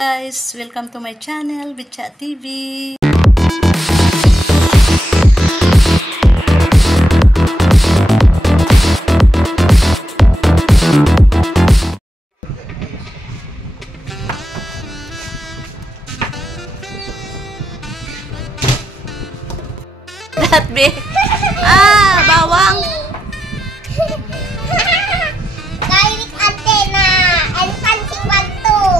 Guys, welcome to my channel, Bitchat TV. That big. Bawang. Direct antenna and punching bag too.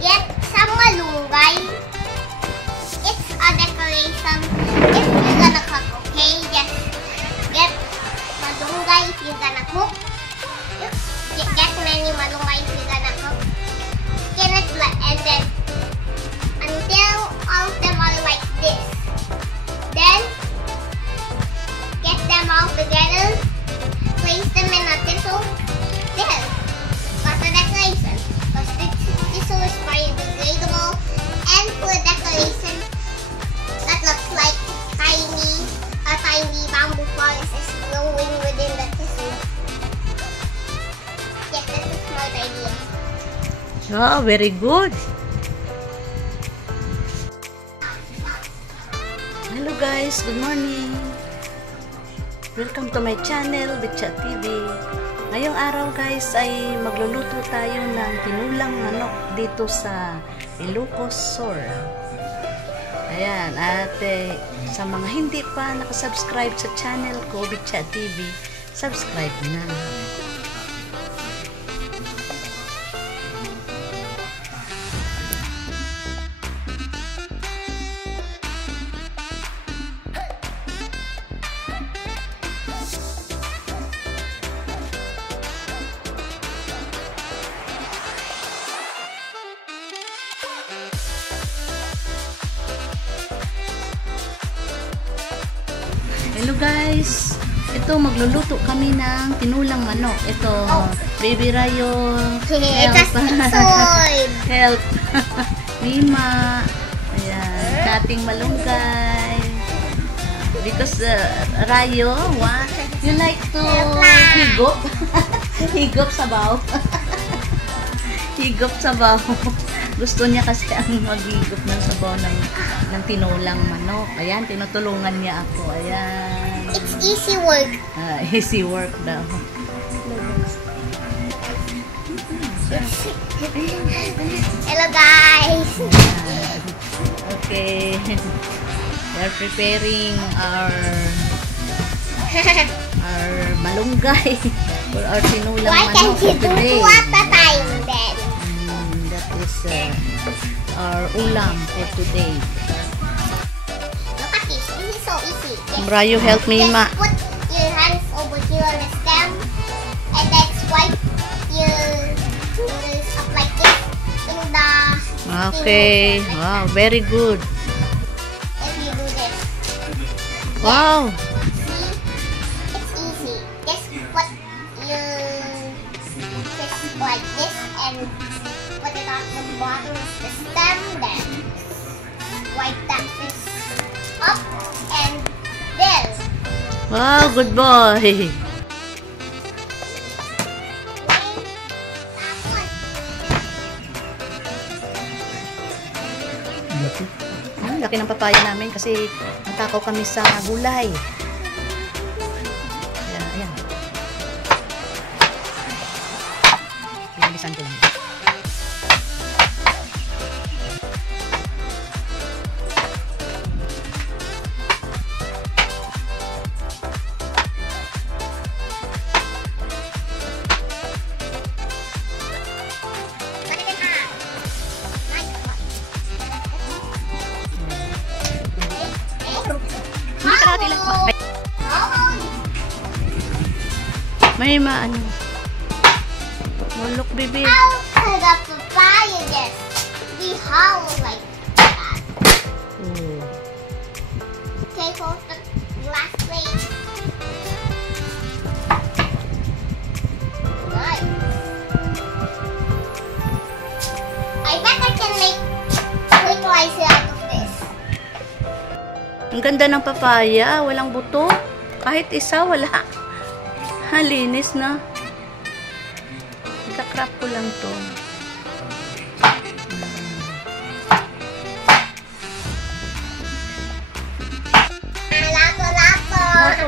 Yes, some malunggay. It's a decoration if you're gonna cook, okay? Just get malunggay if you're gonna cook. Get many malunggay if you're gonna cook. Skin it and then until all of them are like this. Then get them all together, place them in a tissue. There, got the decoration. Because this tissue is biodegradable and for decoration that looks like a tiny bamboo forest is growing within the tissue. Yes, that's a smart idea. Oh, very good. Hello guys, good morning. Welcome to my channel, Bitchat TV. Ngayong araw guys ay magluluto tayo ng tinulang manok dito sa Ilocos Sur. Ayan, at sa mga hindi pa nakasubscribe sa channel ko, Bitchat TV, subscribe na. Hello guys, ito magluluto kami ng tinulang manok. Ito, Baby Rayo, help, Mima, ayan, dating malunggay. Because Rayo, you like to higop? Higop sabaw. Higop sabaw. Gusto niya kasi ang maghigop ng sabaw ng tinulang manok. Ayan, tinutulungan niya ako. Ayan. It's easy work. Easy work daw. Hello guys. Okay. We're preparing our malunggay for our tinulang Why manok can't you do today. two at a time then? That is our ulam for today. Look at this. This is so easy. Brayo, help me, Ma. Just put your hands over here on the stem and then swipe your fingers up like this in the Okay. Wow, very good. if you do this. Wow. See? It's easy. Just put your fist like this and put it on the bottom of the stem, then wipe that fist up and there. Wow, good boy. Laki ng papaya namin kasi natakaw kami sa gulay. Ayan, ayan. Pinalisan ko lang. Put it in half. Nice. May maano. Mulok, baby. How could a papaya just be hollow like that? Oh. Take off the glass plate. Nice. I bet I can make quick rice out of this. Ang ganda ng papaya, walang buto. Kahit isa, wala. Linis na. Ika-crop ko lang to.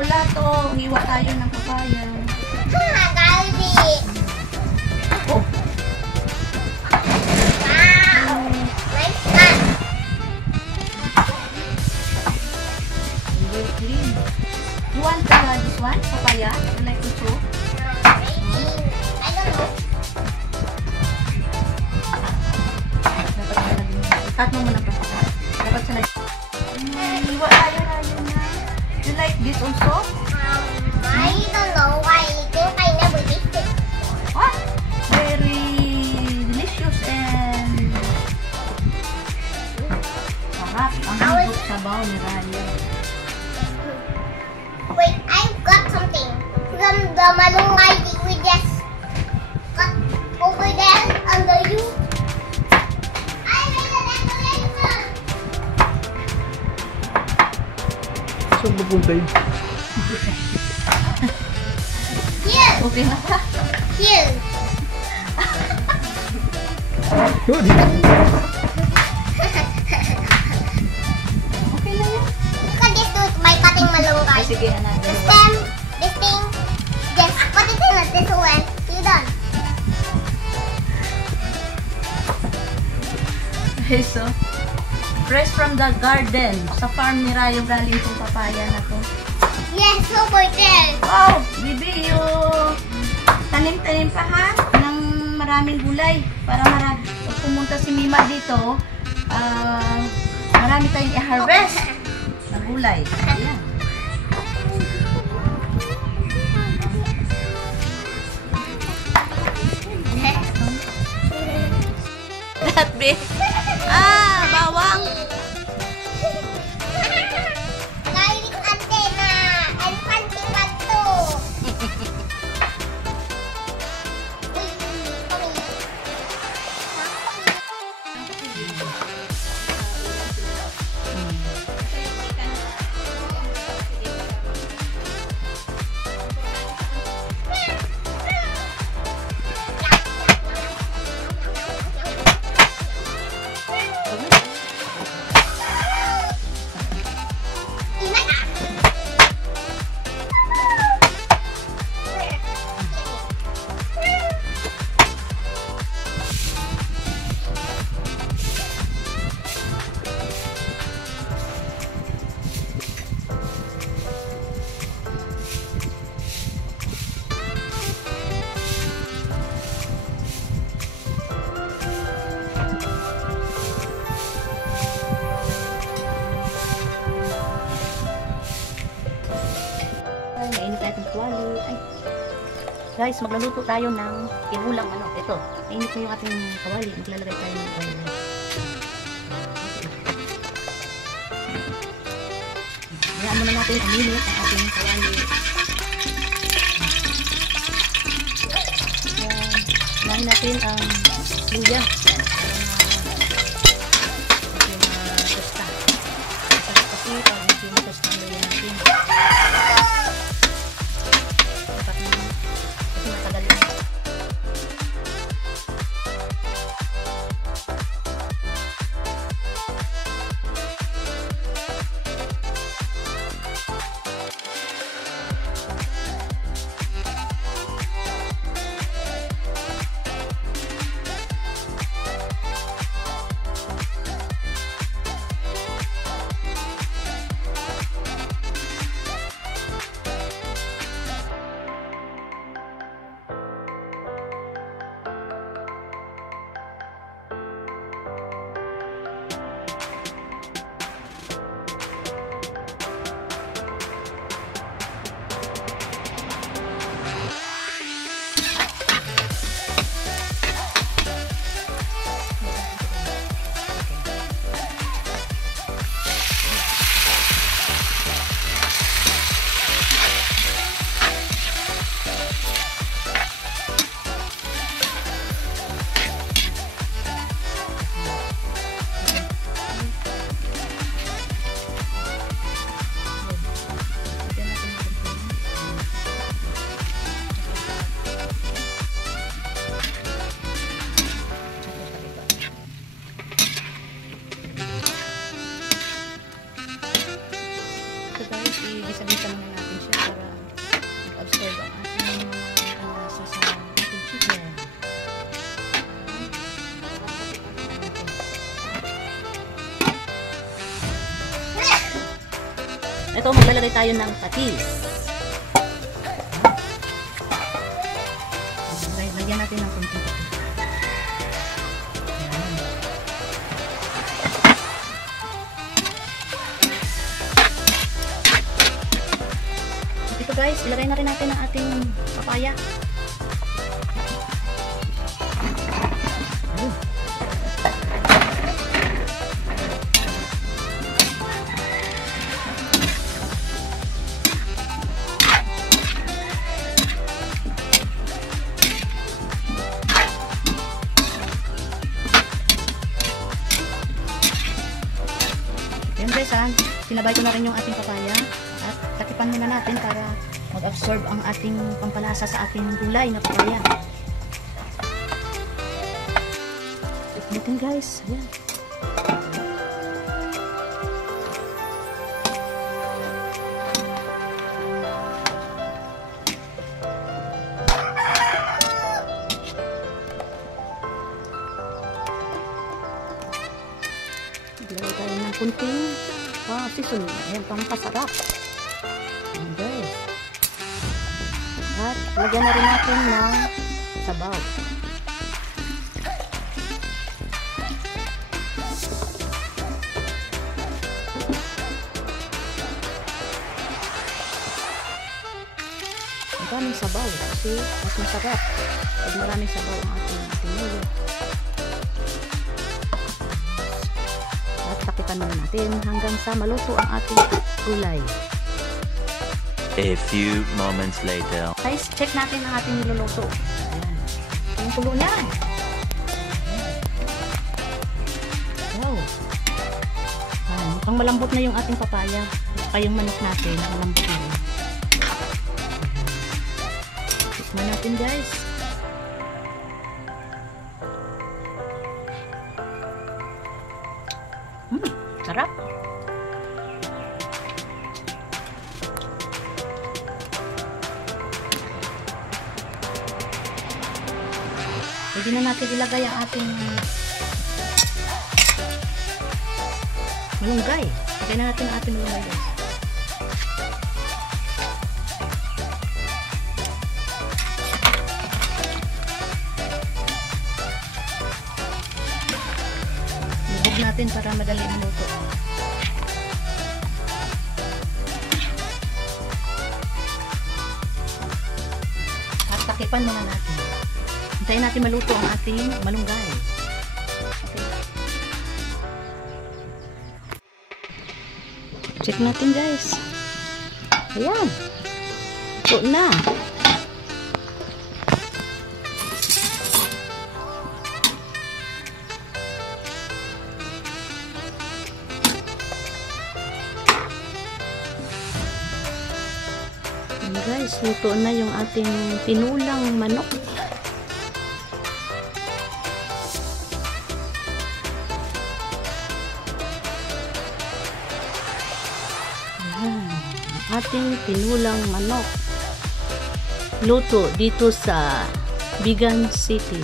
Lato. Hiwa tayo ng papaya. Oh. Wow! Nice one! Very clean. You want this one? Papaya? You like it too? I don't know. Cut mo muna pa. Dapat sa hiwa tayo na. You like this also? I don't know. I think I never tasted. What? Very delicious and sarap. Ang higop sabaw ni Raya. Wait, I've got something. From the malunggay we just cut over there under you. I made a decoration. Saan pupunta yun? Here, Okay na pa. here. Yun! Okay na yan. You can just do it by cutting malunggay. Sige, another The one. stem, this thing, just put it in this one. You're done. Okay, so fresh from the garden. Sa farm ni Rayo galing itong papaya na to. Yes, over there. Wow! Bibi, yung tanim-tanim pa ha ng maraming gulay para pag pumunta si Mima dito, marami tayong i-harvest na gulay. Ayan. That big. Bawang. Galing antena. And panty-panto. Mainit tayo ng tuwali. Ay. Guys, magluluto tayo ng tinulang ano. Ito, mainit na yung ating kawali. Maglalagay tayo ng oil. Hayaan muna natin ang minute ang ating kawali. Lahin natin ang luya. Tosta. Kasi pag hindi tosta ang luya natin. Dapat naman. Kasi matagal lang. ito, maglalagay tayo ng patis. Lagyan natin ng konting patis. Ito guys, ilagay na rin natin ang ating papaya. Ayan guys ha, sinabay ko na rin yung ating papaya at takipan muna natin para mag-absorb ang ating pampalasa sa ating gulay na papaya. Tignan guys, ayan. Lagay tayo ng kunting seasoning. Ayan, pampasarap. Ayan guys. At lagyan na rin natin ng sabaw. Maraming sabaw kasi mas masarap pag maraming sabaw ang ating tinulo. At takipan naman natin hanggang sa maluto ang ating gulay. A few moments later. Guys, check natin ang ating niluluto. Ayan. Yung tulo na. Wow. Ayan. Mukhang malambot na yung ating papaya. Saka yung manok natin, malambot na rin. Tikman natin guys. Sarap. Pwede na natin ilagay ang ating malunggay. Lagay na natin ang ating malunggay guys. Lubog natin para madali maluto. At takipan muna natin. Hintayin natin maluto ang ating malunggay. Okay. Check natin guys. Ayan. Luto na. Ayan guys, luto na yung ating tinulang manok. Ating tinulang manok luto dito sa Bigan City.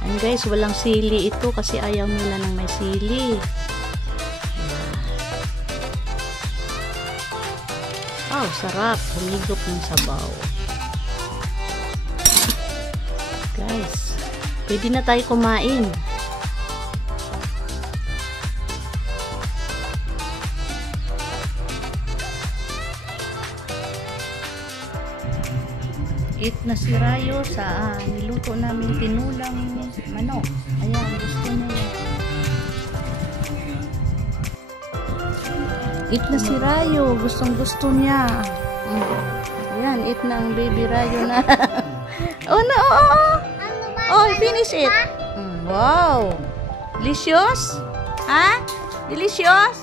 And guys, walang sili ito kasi ayaw nila ng may sili. Oh, sarap, humigop ng sabaw. Guys, pwede na tayo kumain. Eat na si Rayo sa niluto namin tinulang manok. Ayan, gusto niya. Eat na si Rayo. Gustong gusto niya. Ayan, eat na ang baby Rayo na. Oh no, oh, finish it. Wow. Delicious? Ha? Delicious?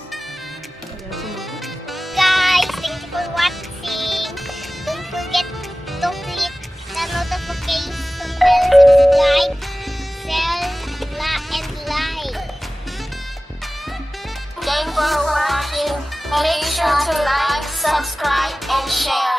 Guys, thank you for watching. Don't forget to click the notification bell, subscribe, share, and like. Thank you for watching. Make sure to like, subscribe, and share.